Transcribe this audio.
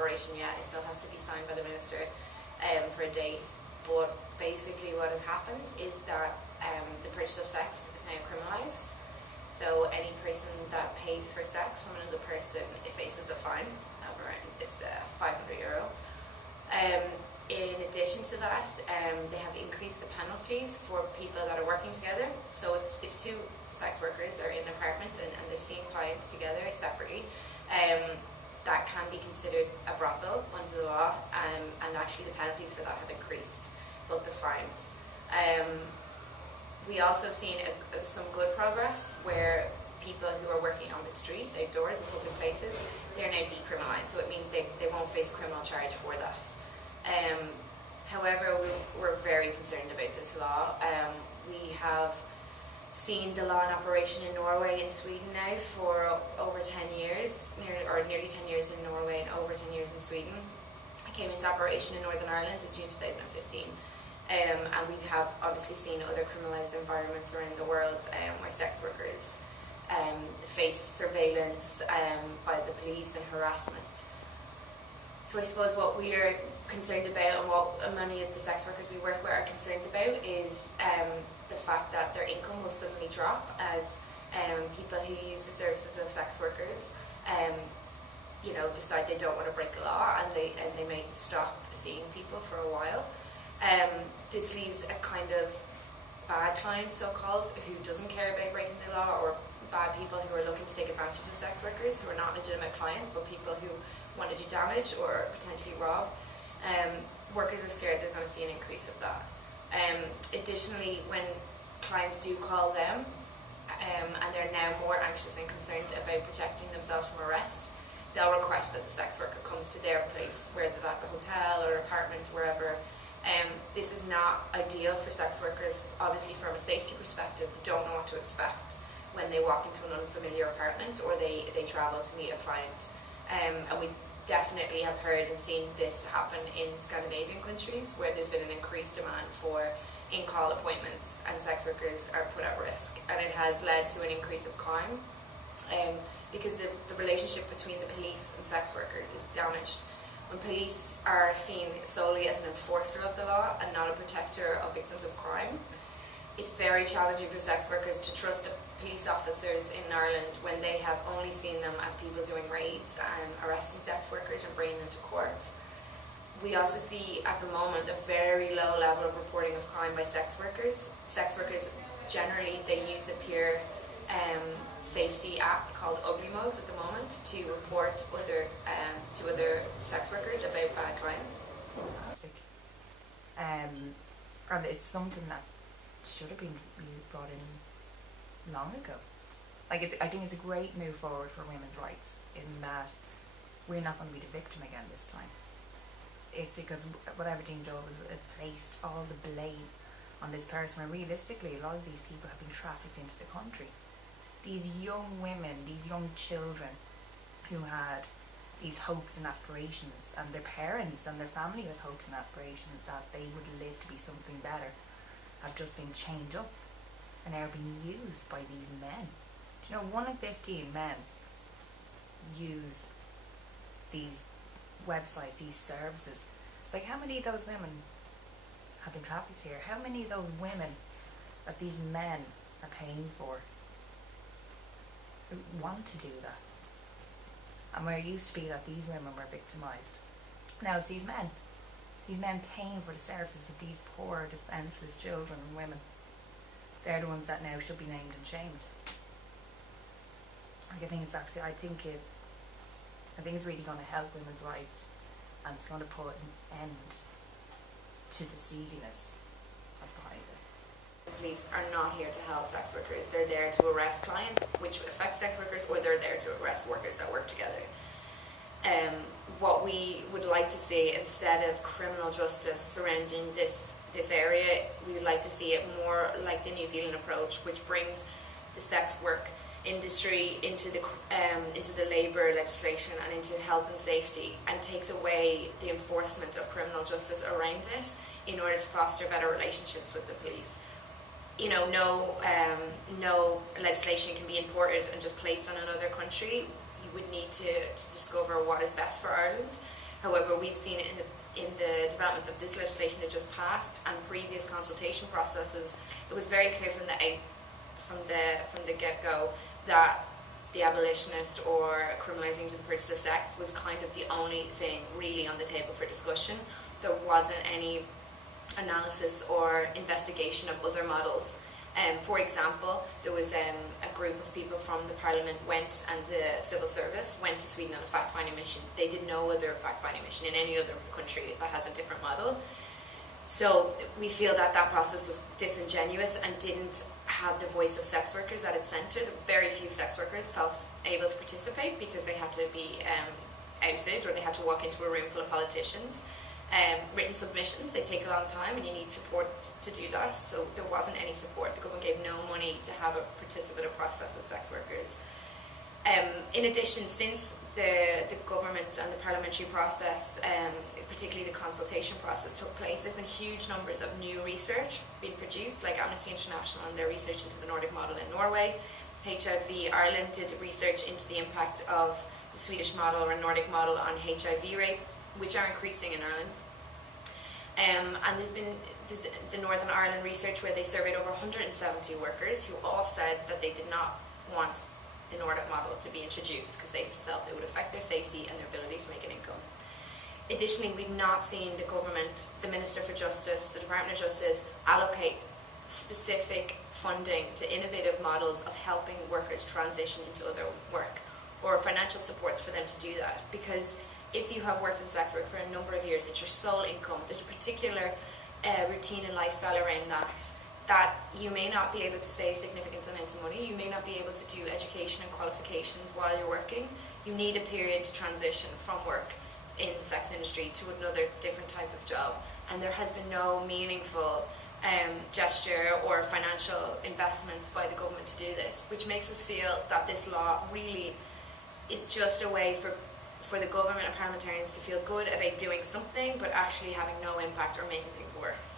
operation yet. It still has to be signed by the Minister for a date. But basically what has happened is that the purchase of sex is now criminalised. So any person that pays for sex from another person, it faces a fine of around, it's €500. In addition to that, they have increased the penalties for people that are working together. So if two sex workers are in an apartment and they're seeing clients together separately, that can be considered a brothel under the law, and actually the penalties for that have increased, both the fines. We also have seen some good progress where people who are working on the street, outdoors, in public places, they're now decriminalised, so it means they won't face a criminal charge for that. However, we're very concerned about this law. We have seen the law in operation in Norway and Sweden now for over 10 years, nearly 10 years in Norway and over 10 years in Sweden. It came into operation in Northern Ireland in June 2015. And we have obviously seen other criminalised environments around the world where sex workers face surveillance by the police and harassment. So I suppose what we are concerned about, and what many of the sex workers we work with are concerned about, is the fact that their income will suddenly drop as people who use the services of sex workers decide they don't want to break the law, and they may stop seeing people for a while. This leaves a kind of bad client, so-called, who doesn't care about breaking the law, or bad people who are looking to take advantage of sex workers, who are not legitimate clients, but people who want to do damage or potentially rob. Workers are scared they're going to see an increase of that. Additionally, when clients do call them, and they're now more anxious and concerned about protecting themselves from arrest, they'll request that the sex worker comes to their place, whether that's a hotel or an apartment, wherever. This is not ideal for sex workers, obviously from a safety perspective. They don't know what to expect when they walk into an unfamiliar apartment or they travel to meet a client. And we definitely have heard and seen this happen in Scandinavian countries, where there's been an increased demand for in-call appointments, and sex workers are put at risk, and it has led to an increase of crime because the relationship between the police and sex workers is damaged. When police are seen solely as an enforcer of the law and not a protector of victims of crime, it's very challenging for sex workers to trust police officers in Ireland when they have only seen them as people doing raids and arresting sex workers and bringing them to court. We also see at the moment a very low level of reporting of crime by sex workers. Sex workers generally, they use the peer safety app called Ugly Mugs at the moment to report to other sex workers about bad clients. Fantastic. And it's something that should have been brought in long ago. I think it's a great move forward for women's rights, in that we're not going to be the victim again this time. It's because whatever Dean Dole placed all the blame on this person, and realistically a lot of these people have been trafficked into the country. These young women, these young children who had these hopes and aspirations, and their parents and their family had hopes and aspirations that they would live to be something better, have just been chained up and are being used by these men. Do you know, 1 in 15 men use these websites, these services. It's like, how many of those women have been trafficked here? How many of those women that these men are paying for want to do that? And where it used to be that these women were victimised, now it's these men paying for the services of these poor, defenceless children and women. They're the ones that now should be named and shamed. I think it's really going to help women's rights, and it's going to put an end to the seediness that's behind it. The police are not here to help sex workers. They're there to arrest clients, which affects sex workers, or they're there to arrest workers that work together. What we would like to see, instead of criminal justice surrounding this area, we would like to see it more like the New Zealand approach, which brings the sex work industry into the labour legislation and into health and safety, and takes away the enforcement of criminal justice around it in order to foster better relationships with the police. You know, no legislation can be imported and just placed on another country. You would need to discover what is best for Ireland. However, we've seen it in the development of this legislation that just passed and previous consultation processes. It was very clear from the get-go that the abolitionist or criminalising the purchase of sex was kind of the only thing really on the table for discussion. There wasn't any analysis or investigation of other models. For example, there was a group of people from the Parliament and the civil service went to Sweden on a fact-finding mission. They did no other fact-finding mission in any other country that has a different model. So we feel that that process was disingenuous and didn't have the voice of sex workers at its centre. Very few sex workers felt able to participate because they had to be outed or they had to walk into a room full of politicians. Written submissions, they take a long time and you need support to do that, so there wasn't any support. The government gave no money to have a participative process with sex workers. In addition, since the government and the parliamentary process, particularly the consultation process, took place, there's been huge numbers of new research being produced, like Amnesty International and their research into the Nordic model in Norway. HIV Ireland did research into the impact of the Swedish model or Nordic model on HIV rates, which are increasing in Ireland. And there's been the Northern Ireland research where they surveyed over 170 workers who all said that they did not want the Nordic model to be introduced because they felt it would affect their safety and their ability to make an income. Additionally, we've not seen the government, the Minister for Justice, the Department of Justice allocate specific funding to innovative models of helping workers transition into other work or financial supports for them to do that, because if you have worked in sex work for a number of years, it's your sole income. There's a particular routine and lifestyle around that you may not be able to save significant amount of money. You may not be able to do education and qualifications while you're working. You need a period to transition from work in the sex industry to another different type of job. And there has been no meaningful gesture or financial investment by the government to do this, which makes us feel that this law really is just a way for the government and parliamentarians to feel good about doing something but actually having no impact or making things worse.